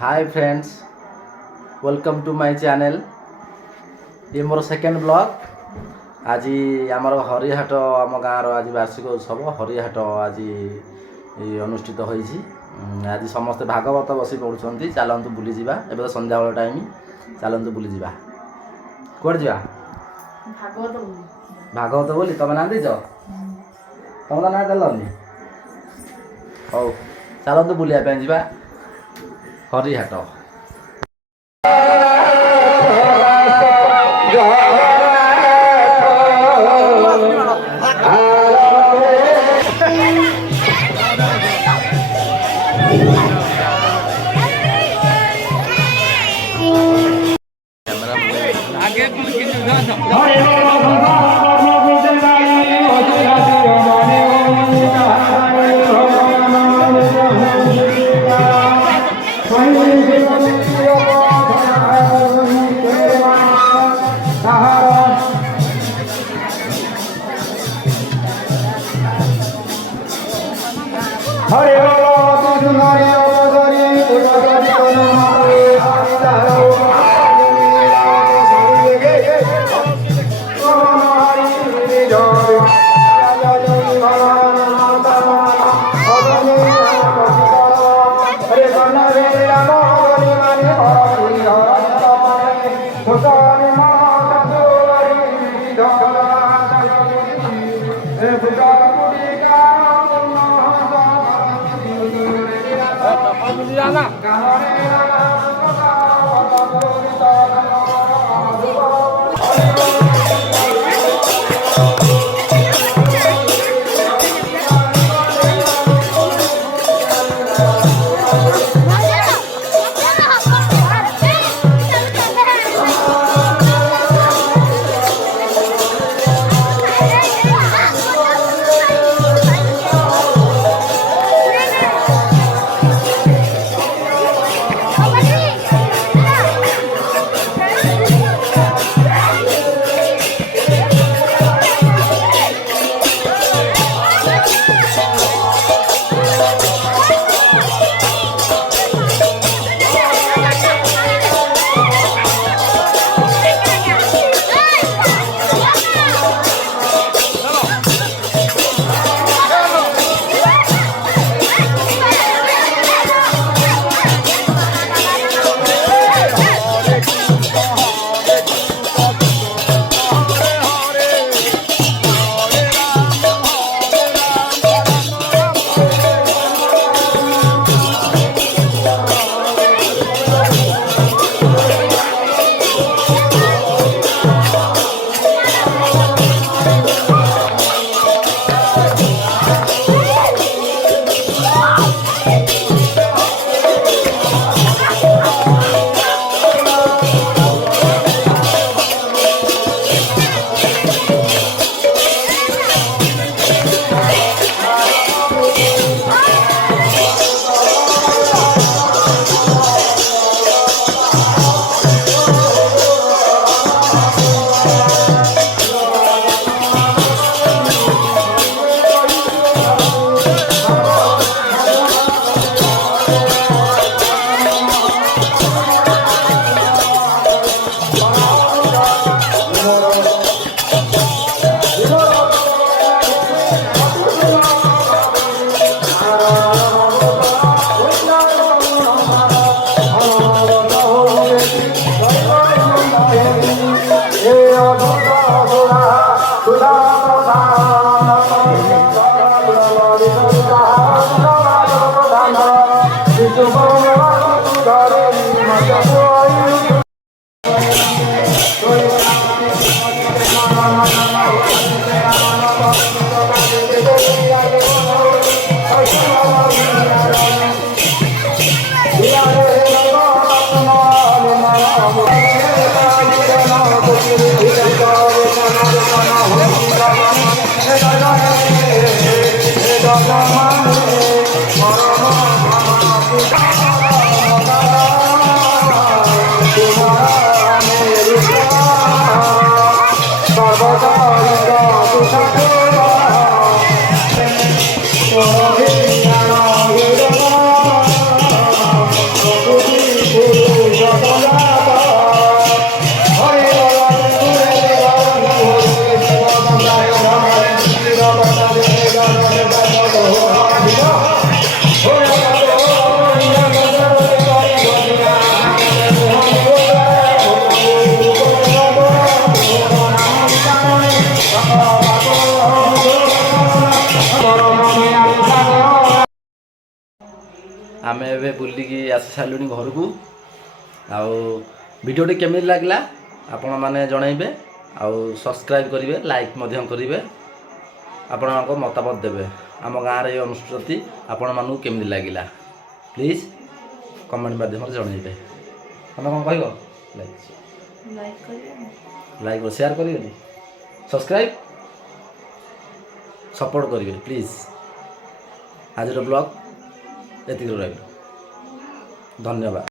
Hi friends, welcome to my channel. ये more second blog. आज आमर हरिहाट आम गाँव आज वार्षिक उत्सव हरिहाट आज अनुष्ठित होइछि। आज समस्ते भागवत बसी पढ़ुंट चलतु बुली जावा। एबे तो संध्या बेला टाइम, चलतु बुली जावा। कोड जा भागवत बोली तुम ना दीच तुम तो ना देलनि। हौ चलतु बुलिया जा हरिहाट। ବୁଲିକି ଆସି ସାରିଲୁଣି ଘରକୁ। ଆଉ ଭିଡ଼ିଓଟି କେମିତି ଲାଗିଲା ଆପଣମାନେ ଜଣାଇବେ, ଆଉ ସବସ୍କ୍ରାଇବ୍ କରିବେ, ଲାଇକ୍ ମଧ୍ୟ କରିବେ, ଆପଣଙ୍କ ମତାମତ ଦେବେ। ଆମ ଗାଁରେ ଏ ଅନୁଷ୍ଠାନଟି ଆପଣମାନଙ୍କୁ କେମିତି ଲାଗିଲା ପ୍ଲିଜ୍ କମେଣ୍ଟ ମାଧ୍ୟମରେ ଜଣାଇବେ। ତମେ କ'ଣ କହିବ? ଲାଇକ୍ ସେୟାର କରିବେ, ସବସ୍କ୍ରାଇବ୍ ସପୋର୍ଟ କରିବେ ପ୍ଲିଜ୍। ଆଜିର ବ୍ଲଗ୍ ଏତିକି ରହିବ। ଧନ୍ୟବାଦ।